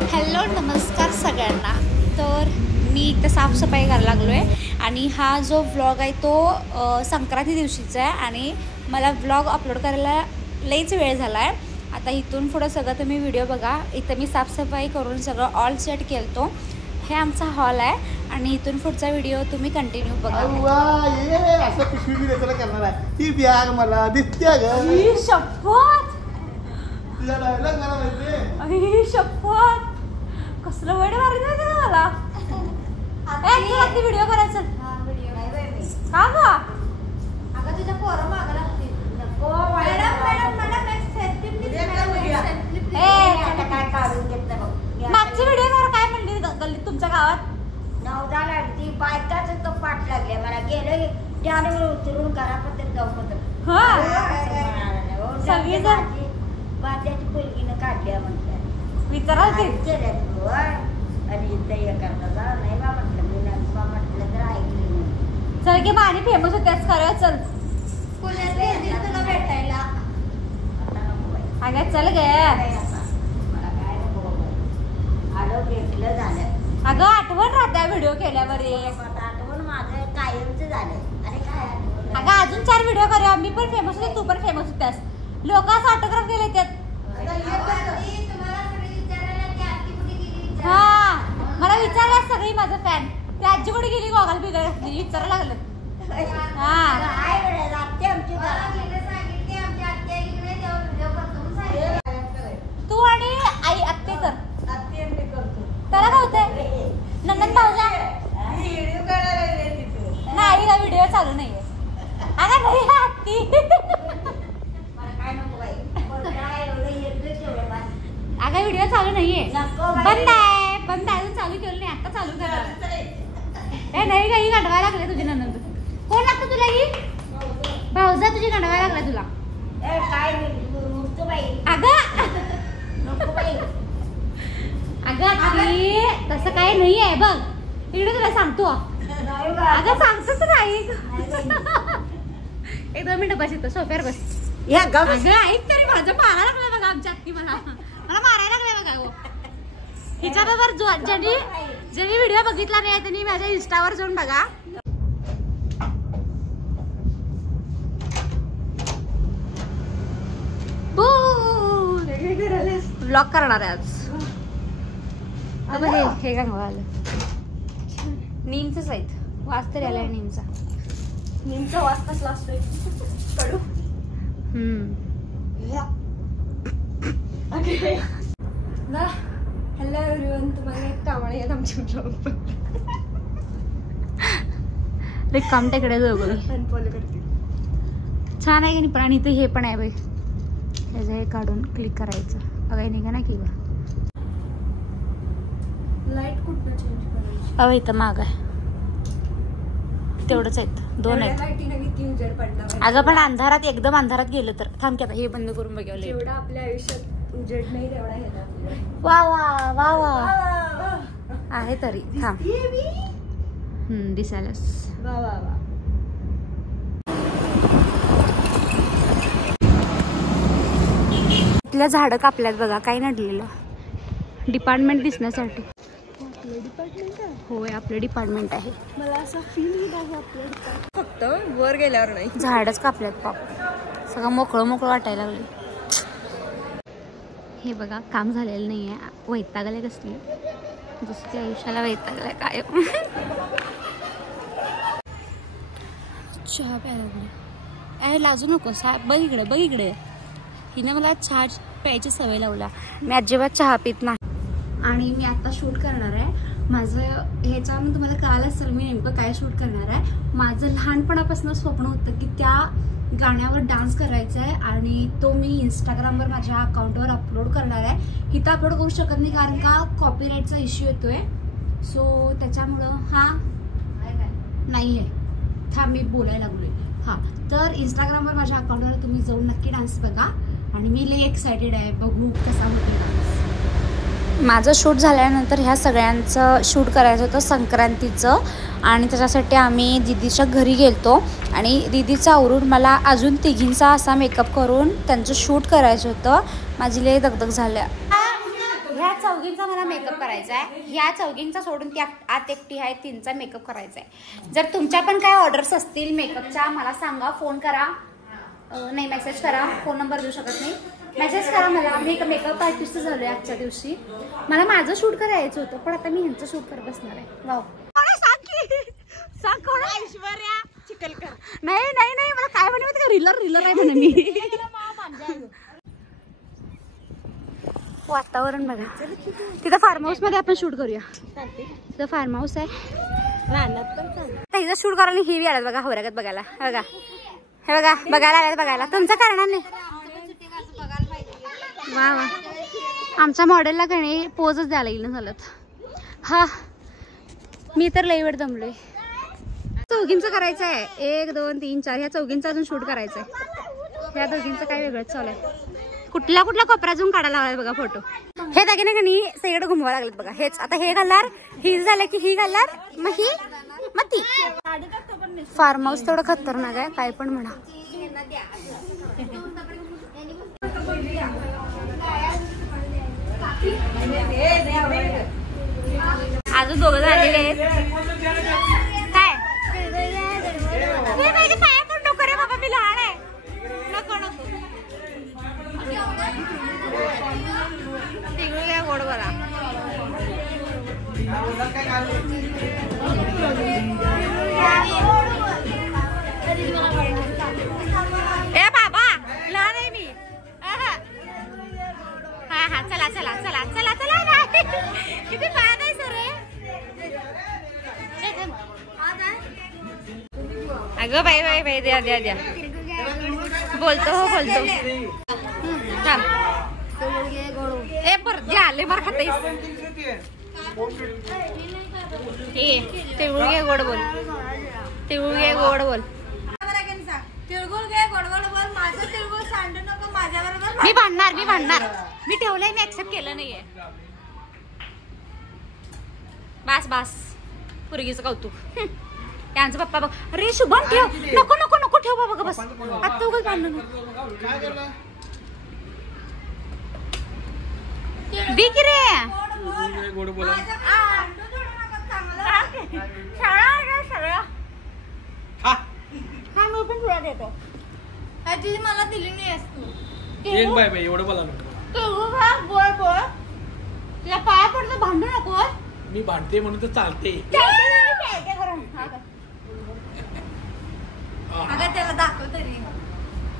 Hello नमस्कार सगळ्यांना. तर मी इथं साफसफाई करायला लागलो आहे आणि हा जो व्लॉग आहे तो संक्रांती दिवशीचा आहे आणि मला व्लॉग अपलोड करायला लईच वेळ झाला आहे. आता इथून पुढं सगळं तुम्ही व्हिडिओ बघा. इथं मी साफसफाई करून सगळं ऑल सेट केलं तो. हे आमचा हॉल आहे आणि इथून पुढचा व्हिडिओ तुम्ही कंटिन्यू बघा. असं पिशवी द्यायला करणार आहे. ही बॅग मला दिसते ग. शपथ तुझ्या डायलॉग मला माहिती. शपथ कसलं वेळ मारत नाही मला. व्हिडिओ करायचं का ग? अगं तुझ्या पोरं मागं लागतील. नको मागची व्हिडिओ कर काय म्हणली गल्लीत तुमच्या गावात. नवदा लागली बायकाच तो पाठ लागले मला गेलं त्याने उतरून घरापर्यंत जाऊ सगळी बात्याची पोरगीनं काढल्या म्हणतात विचाराल आणि इथं हे करता नाही बा म्हटलं मी नसबा म्हटलं तर ऐकलं नाही. चल की माणी फेमस होत्याच करूया. चल तुला भेटायला अगं चल गे. मला काय नको आलो भेटलं झालं. अगं आठवण राहत्या व्हिडिओ केल्यावर. आठवण माझं कायमच झालं. अरे काय आठवण. अगं अजून 4 व्हिडिओ करूया. मी पण फेमस होते तू पण फेमस होत्यास. लोक असं ऑटोग्राफ गेले त्यात. हा मला विचारल्या सगळी माझं फॅन ते आजी कुठे गेली गॉगल बिगल विचारायला लागलं. तू आणि आई आत्ते कर त्याला काय होतंय. नंदन भाऊजा नाही का व्हिडिओ चालू नाहीये. अगं नाही आत्ती अगं व्हिडिओ चालू नाहीये. बंद आहे अजून चालू केलं नाही. आता चालू करा. ए नाही काही गंडवायला लागले तुझी ननंद. कोण लागतं तुला ही भाऊजा तुझी गंडवायला लागला तुला. अगं तसं काय नाही आहे बघ. इकडे तुला सांगतो. अगं सांगतोच नाही. 1-2 मिनिटं बस येतो सोफ्यावर बस. अगं ऐक तरी माझं मारायला लागलं बघा आमच्या आत्ती मला मारायला लागले बघा. हो हिच्याबरोबर ज्यांनी व्हिडिओ बघितला नाही त्यांनी माझ्या इंस्टावर जाऊन बघा. ब्लॉग करणार आहे आज. हे गंगवा आलं नीमच आहेत. वास तरी आलाय नीमचा. नीमचा वास कसला असतोय कडू. Hello everyone. तुम्हाला एक कावळे आहेत आमच्या ब्लॉग. रिकाम टेकडे दोघं अनफॉलो करते. छान आहे की नाही. पण इथे हे पण आहे बाई. त्याचं हे काढून क्लिक करायचं. बघा निघा ना की लाईट कुठनं चेंज करायची. अहो इथं माग आहे तेवढंच आहेत. 2 आहेत. लाईटीने किती उजेड पडला. अगं पण अंधारात एकदम अंधारात गेलं तर थांब की आता हे बंद करून बघावलं. एवढा आपल्या आयुष्यात उजेड नाही तेवढा ह्याला. वा वा वा वा आहे तरी थांब. दिसायलाच वा वा वा. इथल्या झाडं कापल्यात बघा. काही नडलेलं. डिपार्टमेंट दिसण्यासाठी. होय आपलं डिपार्टमेंट आहे. मला असं फील आहे आपलं फक्त वर गेल्यावर नाही. झाडच कापल्यात पाप. सगळं मोकळं वाटायला लागलं. हे बघा काम झालेलं नाही आहे. वैतागले कसली जसं की आयुष्याला वैतागलाय काय. चहा प्यायला लागली. लाजू नको. बघ इकडे हिने मला चहा प्यायची सवय लावला. मी अजिबात चहा पित नाही. आणि मी आता शूट करणार आहे माझं. ह्याच्यावरून तुम्हाला कळालं असेल मी नेमकं काय शूट करणार आहे. माझं लहानपणापासून स्वप्न होतं की त्या गाण्यावर डान्स करायचा आहे आणि तो मी इंस्टाग्रामवर माझ्या अकाउंटवर अपलोड करणार आहे. इथं अपलोड करू शकत नाही कारण का कॉपीराईटचा इश्यू येतोय. सो त्याच्यामुळं नाही आहे. थांब मी बोलायला लागलोय. तर इंस्टाग्रामवर माझ्या अकाउंटवर तुम्ही जाऊन नक्की डान्स बघा. आणि मी लई एक्सायटेड आहे बघू कसा होतो डान्स. माझं शूट झाल्यानंतर ह्या सगळ्यांचं शूट करायचं होतं संक्रांतीचं आणि त्याच्यासाठी आम्ही दीदीच्या घरी गेलतो आणि दीदीचं आवरून मला अजून तिघींचा असा मेकअप करून त्यांचं शूट करायचं होतं. माझी लई दगदग झाल्या. ह्या चौघींचा मला मेकअप करायचा आहे. ह्या चौघींचा सोडून ती आत एकटी आहे, तिचा मेकअप करायचा आहे. जर तुमच्या पण काय ऑर्डर्स असतील मेकअपच्या मला सांगा, फोन करा, नाही मेसेज करा, फोन नंबर देऊ शकत नाही, मेसेज करा मला. मी एक मेकअप आर्टिस्ट झालोय आजच्या दिवशी. मला माझं शूट करायचं होतं पण आता मी ह्यांचं शूट करत बसणार आहे. वाव सांग कोण? ऐश्वर्या चिखलकर. नाही नाही नाही मला काय म्हणे माहिती का, रिलर आहे म्हणे मी. वातावरण बघा, तिथं फार्म हाऊस मध्ये आपण शूट करूया. तिथं फार्म हाऊस आहे, तिथं शूट करायला ही आल्यात बघा, होऱ्यागत बघायला. बघा हे बघा, बघायला आल्यात बघायला. तुमचं करणार नाही. वा वा, आमच्या मॉडेलला कणी पोजच द्यायला येईल झालं. हा मी तर लई वेळ दमलोय. चौघींचं करायचं आहे, 1 2 3 4 ह्या चौघींचं अजून शूट करायचंय. ह्या दोघींचं काय वेगळंच चालू आहे. कुठल्या कापरा अजून काढायला लावलाय बघा फोटो. हे दागिने कणी सगळीकडे घुमवा लागलेत बघा. हेच आता हे घालणार, ही झालं की ही घालणार, मग ही मग ती. फार्म हाऊस तेवढं खतरनाक आहे, काय पण म्हणा. अजून दोघं झालेले आहेत. काय पाया पण नको रे बाबा, मी लहान आहे. नको नको तिकडे काय गोड बरा. ए बाबा लहान आहे मी. हा हा चला चला चला चला चला. किती पाहत आहे सर. अगं बाई बाई बाई, द्या द्या द्या. बोलतो हो बोलतो. ए पर द्या आले मार खात. तिळगुळ घे गोड बोल, तिळगुळ घे गोड बोल. तिळगुळ घे गोड गोड बोल. माझं तिळगुळ सांडू नको माझ्या बरोबर. मी भांडणार, मी भांडणार. मी ठेवलंय, मी ऍक्सेप्ट केलं नाहीये. बास बास, पुरगीचं कौतुक. यांचा पप्पा बघ. अरे शुभम ठेव. नको नको नको ठेव बाबा बस. आता उगाच भांडण दे की रे. मला दिली नाही असतो. एवढं बोला तुला पाया पडतो, भांडू नको. मी भांडते म्हणून तर चालते. अगं त्याला दाखव तरी.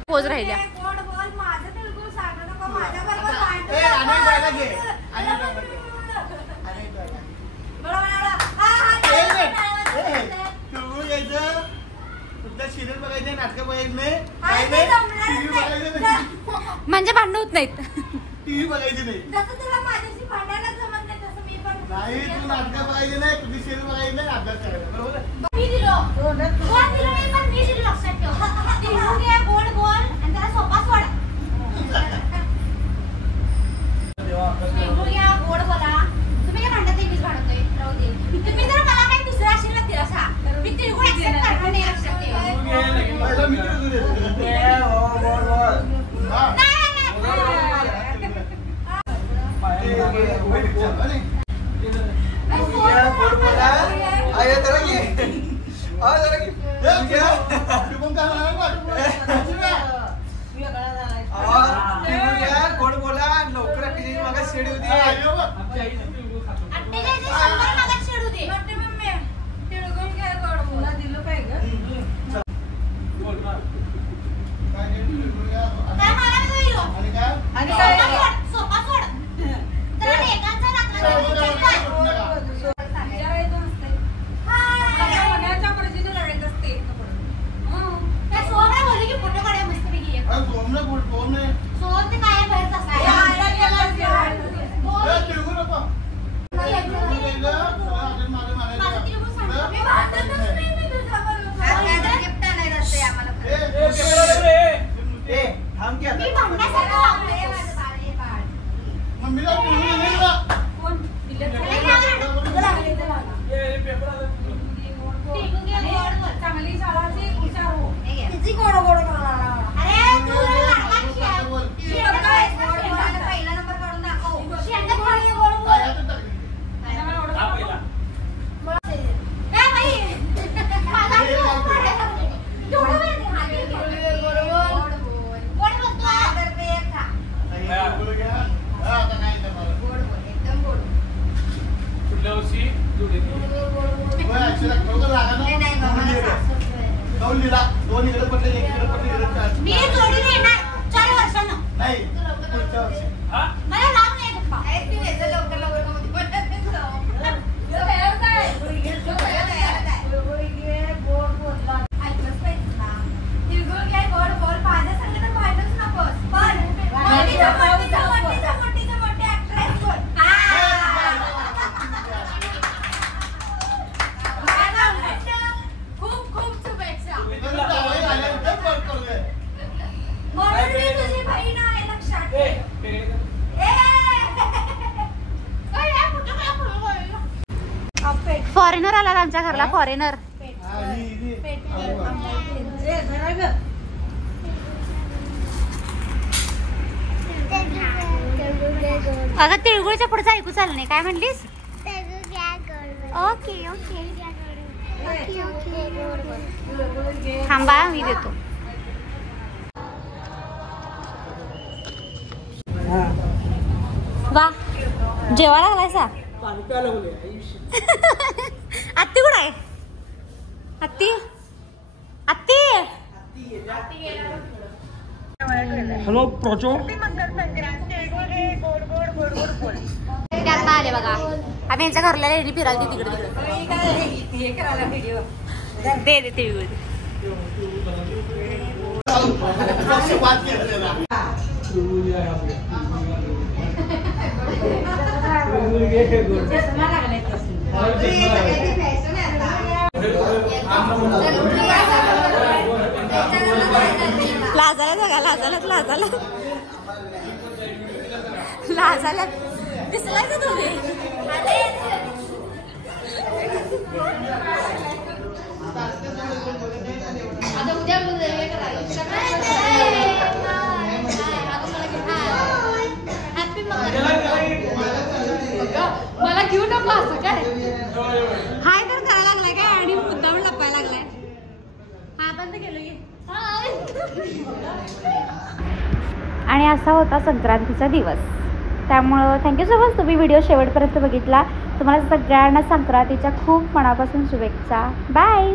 पोज राहिल्या. गोड बोल माझं तिळगुळ सांडू नको माझ्या बरोबर. सिरियल बघायचे, नाटक बघायचं नाही, म्हणजे भांडण होत नाहीत. टीव्ही बघायची नाही. जसं तुला माझ्याशी भांडायला जमत नाही तसं मी पण नाही. तू नाटक बघायचे नाही, तुझी सिरियल बघायची नाही, अभ्यास करायचा. बरोबर. मी दिलो. कोण दिलो नाही पण मी दिलो. लक्षात ठेव. तिळगुळ घे गोड बोल आणि त्याला सोपा सोड. तिळगुळ घ्या गोड बोला. तुम्ही काय भांडत नाही, मीच भांडतोय. राहू दे. तुम्ही जर मला काही दुसरं असेल ना तिला सांग. मी तिळगुळ ऍक्सेप्ट करणार नाही. लक्षात ठेव. गोड बोला लवकर मग शेडी होती. दिलं पाहिजे. चांगली शाळा फॉरेनर आला आमच्या घरला, फॉरेनर. अगं तिळगुळच्या पुढचं ऐकू चाललं नाही, काय म्हणलीस? ओके ओके थांबा मी देतो. वा जेवा लागलायसा. आत्ती कुठं आहे? आत्ती आत्ती हॅलो प्रोचो. ते आता आले बघा. आम्ही यांच्या घरला रेडी फिरायला तिकडे तिकडे. दे दे तिळगुळ. लाजाला बघा, लाजाला लाजाला लाजाला दिसलायचं तुम्ही. मला घेऊ नको असं काय. हाय तर करायला लागलाय काय आणि मुद्दावर लपायला लागलाय. हा बंद केलं की. आणि असा होता संक्रांतीचा दिवस. त्यामुळं थँक्यू सो मच तुम्ही व्हिडिओ शेवटपर्यंत बघितला. तुम्हाला सगळ्यांना संक्रांतीच्या खूप मनापासून शुभेच्छा. बाय.